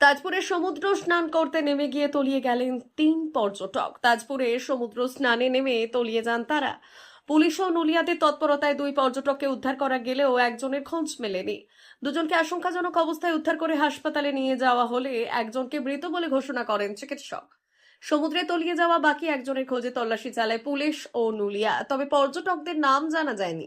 তাজপুরে সমুদ্র স্নান করতে নেমে গিয়ে তলিয়ে গেলেন তিন পর্যটক। তাজপুরে সমুদ্র স্নানে নেমে তলিয়ে যান তারা। পুলিশ ও নলিয়াদের তৎপরতায় দুই পর্যটককে উদ্ধার করা গেলেও একজনের খোঁজ মেলেনি। দুজনকে আশঙ্কাজনক অবস্থায় উদ্ধার করে হাসপাতালে নিয়ে যাওয়া হলে একজনকে মৃত বলে ঘোষণা করেন চিকিৎসক। সমুদ্রে তলিয়ে যাওয়া বাকি একজনের খোঁজে তল্লাশি চালায় পুলিশ ও নুলিয়া। তবে পর্যটকদের নাম জানা যায়নি।